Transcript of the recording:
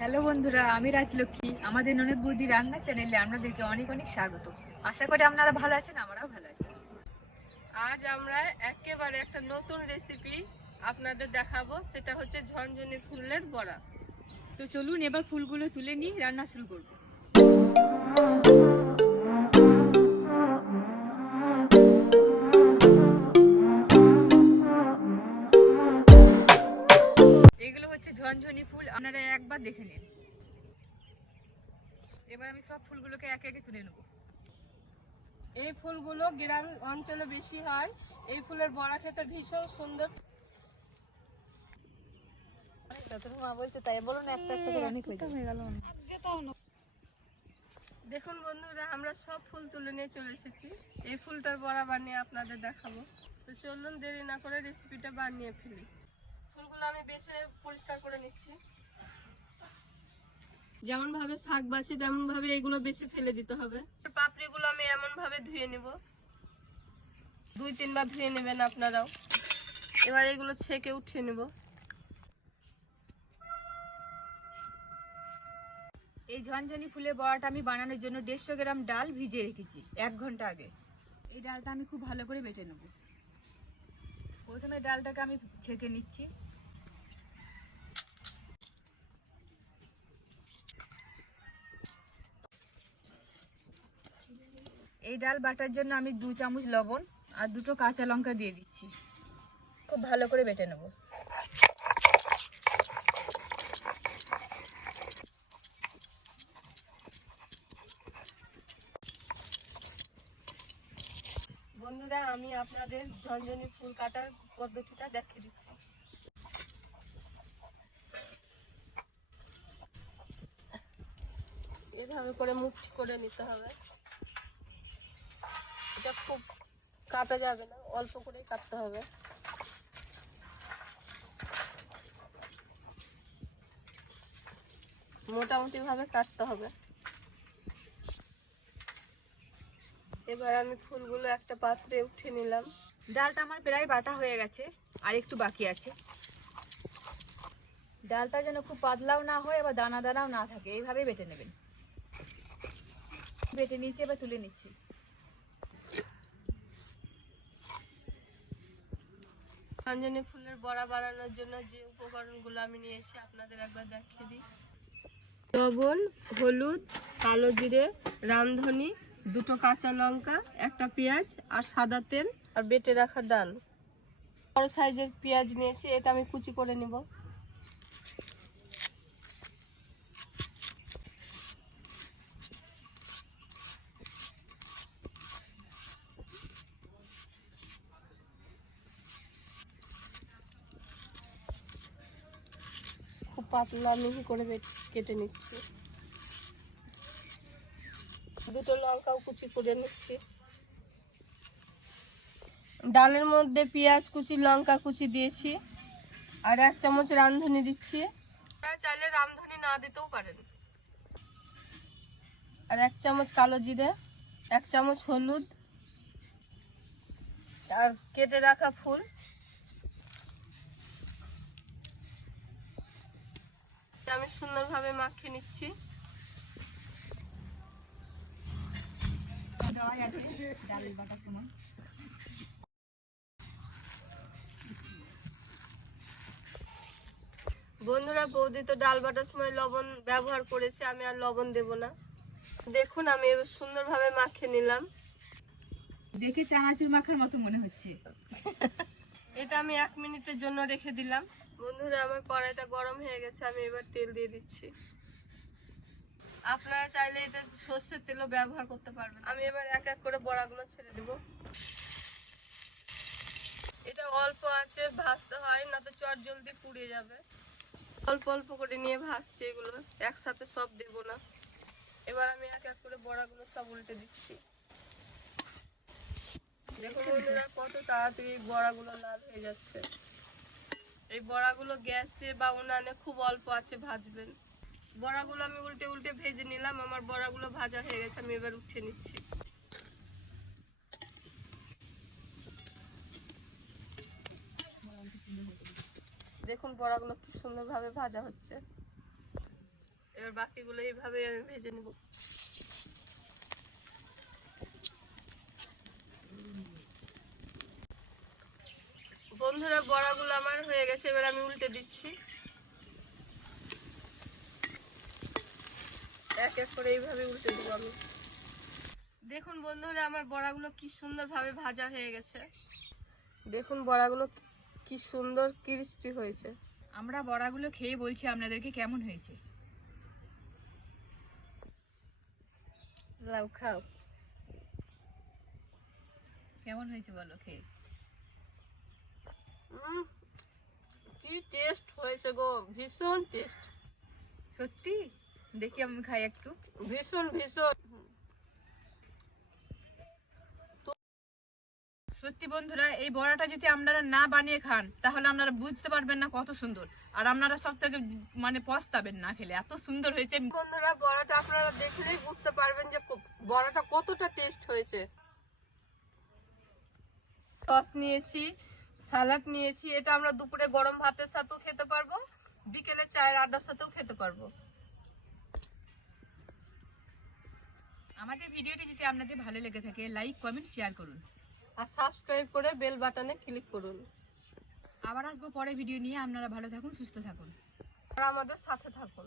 Hello বন্ধুরা, আমি রাজলক্ষ্মী। আমাদের ননদ বৌদি রান্না চ্যানেলে আপনাদেরকে অনেক অনেক স্বাগত। আশা করি আপনারা ভালো আছেন, আমরাও ভালো আছি। আজ আমরা একেবারে একটা নতুন রেসিপি আপনাদের দেখাবো, সেটা হচ্ছে ঝনঝনে ফুলের বড়া। তো চলুন এবার ফুলগুলো তুলে নিয়ে রান্না শুরু করব। এগুলো ফুল, আপনারা একবার দেখে নিন। এবার আমি সব ফুলগুলোকে একে একে তুলে নেব। এই ফুলগুলো গ্রাম অঞ্চলে বেশি হয়। এই ফুলের বড়া খেতে ভীষণ সুন্দর। দেখুন বন্ধুরা, আমরা সব ফুল তুলে নিয়ে চলে এসেছি। এই ফুলটার বড়া বানিয়ে আপনাদের দেখাবো। তো চলুন দেরি না করে রেসিপিটা বানিয়ে ফেলি। ফুলগুলো আমি বেছে পরিষ্কার করে নিচ্ছি। যেমন ভাবে শাক বাছি তেমন ভাবে এগুলো বেছে ফেলে দিতে হবে। পাপড়িগুলো আমি এমন ভাবে ধুয়ে নেব। দুই তিনবার ধুয়ে নেবেন আপনারাও। এবার এগুলো ছেঁকে উঠিয়ে নেব। এই ঝনঝনি ফুলের বড়াটা আমি বানানোর জন্য দেড়শো গ্রাম ডাল ভিজিয়ে রেখেছি এক ঘণ্টা আগে। এই ডালটা আমি খুব ভালো করে বেটে নেব। প্রথমে ডালটাকে আমি ছেঁকে নিচ্ছি। এই ডাল বাটার জন্য আমি দু চামচ লবণ আর দুটো কাঁচা লঙ্কা দিয়ে দিচ্ছি। খুব ভালো করে বেটে নেব। বন্ধুরা, আমি আপনাদের ঝনঝনি ফুল কাটার পদ্ধতিটা দেখিয়ে দিচ্ছি। এভাবে করে মুঠি করে নিতে হবে। এটা খুব কাটা যাবে না, অল্প করেই কাটতে হবে। মোটামুটি ভাবে কাটতে হবে। এবার আমি ফুলগুলো একটা পাত্রে উঠিয়ে নিলাম। ডালটা আমার প্রায় বাটা হয়ে গেছে আর একটু বাকি আছে। ডালটা যেন খুব পাতলাও না হয় আবার দানা দানাও না থাকে এইভাবে বেটে নেবেন। বেটে নিচ্ছি এবার তুলে নিচ্ছি। রঞ্জনী ফুলের বড়া বানানোর জন্য যে উপকরণগুলো আমি নিয়েছি আপনাদের একবার দেখিয়ে দিই। লবণ হলুদ কালো জিরে রামধনি দুটো কাঁচা লঙ্কা, একটা পেঁয়াজ আর সাদা তেল আর বেটে রাখা ডাল। বড় সাইজের পেঁয়াজ নিয়েছি, এটা আমি কুচি করে নিব। খুব পাতলা মিহি করে কেটে নিচ্ছি। দুটো লঙ্কাও কুচি করে নিচ্ছি। ডালের মধ্যে পেঁয়াজ কুচি লঙ্কা কুচি দিয়েছি। আর এক চামচ রামধনি দিচ্ছি। আপনারা চাইলে রামধনি না দিতেও পারেন। আর এক চামচ কালো জিরে এক চামচ হলুদ আর কেটে রাখা ফুল। আমি সুন্দরভাবে মাখিয়ে নিচ্ছি। দেওয়াই আছে ডাল বাটার সময় বন্ধুরা বৌদি তো ডাল বাটার সময় লবণ ব্যবহার করেছে আমি আর লবণ দেব না। দেখুন আমি সুন্দরভাবে মাখিয়ে নিলাম। দেখে চানাচুর মাখার মতো মনে হচ্ছে। এটা আমি এক মিনিটের জন্য রেখে দিলাম। বন্ধুরা আমার কড়াইটা গরম হয়ে গেছে আমি এবার তেল দিয়ে দিচ্ছি। আপনারা চাইলে এটা সর্ষের তেলও ব্যবহার করতে পারবেন। আমি এবার এক এক করে বড়াগুলো ছেড়ে দেব। এটা অল্প আছে, ভাজতে হয় না তো চট জলদি পুড়ে যাবে। অল্প অল্প করে নিয়ে ভাজছি এগুলো, একসাথে সব দেব না। এবার আমি এক এক করে বড়াগুলো সব উল্টে দিচ্ছি। দেখো বন্ধুরা, কত তাড়াতাড়ি বড়াগুলো লাল হয়ে যাচ্ছে। এই বড়াগুলো গ্যাসে বা উনানে খুব অল্প আছে, ভাজবেন। বড়াগুলো আমি উল্টে উল্টে ভেজে নিলাম, আমার বড়াগুলো ভাজা হয়ে গেছে, আমি এবার উঠে নিচ্ছি। দেখুন বড়াগুলো কি সুন্দরভাবে ভাজা হচ্ছে। এবার বাকিগুলো এইভাবে আমি ভেজে নেব। বন্ধুরা, বড়াগুলো আমার হয়ে গেছে, এবার আমি উল্টে দিচ্ছি। এক এক করে এইভাবে উল্টে দেবো আমি। দেখুন বন্ধুরা আমার বড়াগুলো কি সুন্দরভাবে ভাজা হয়ে গেছে। দেখুন বড়াগুলো কি সুন্দর ক্রিস্পি হয়েছে। আমরা বড়াগুলো খেয়ে বলছি আপনাদেরকে কেমন হয়েছে। লাউ খাও। কেমন হয়েছে বলো খেয়ে। কি টেস্ট হয়েছে গো ভীষণ টেস্ট দেখি আমি খাই একটু। ভীষণ ভীষণ। সত্যি বন্ধুরা এই বড়াটা যদি আপনারা না বানিয়ে খান তাহলে আপনারা বুঝতে পারবেন না কত সুন্দর। আর আপনারা সব থেকে মানে পস্তাবেন না খেলে এত সুন্দর হয়েছে। বন্ধুরা বড়াটা আপনারা দেখলেই বুঝতে পারবেন যে বড়াটা কতটা টেস্ট হয়েছে। সস নিয়েছি সালাড নিয়েছি এটা আমরা দুপুরে গরম ভাতের সাথেও খেতে পারব বিকেলে চায়ের আড্ডার সাথেও খেতে পারব। আমাদের ভিডিওটি যদি আপনাদের ভালো লেগে থাকে লাইক কমেন্ট শেয়ার করুন। আর সাবস্ক্রাইব করে বেল বাটনে ক্লিক করুন। আবার আসব পরে ভিডিও নিয়ে। আপনারা ভালো থাকুন সুস্থ থাকুন। আর আমাদের সাথে থাকুন।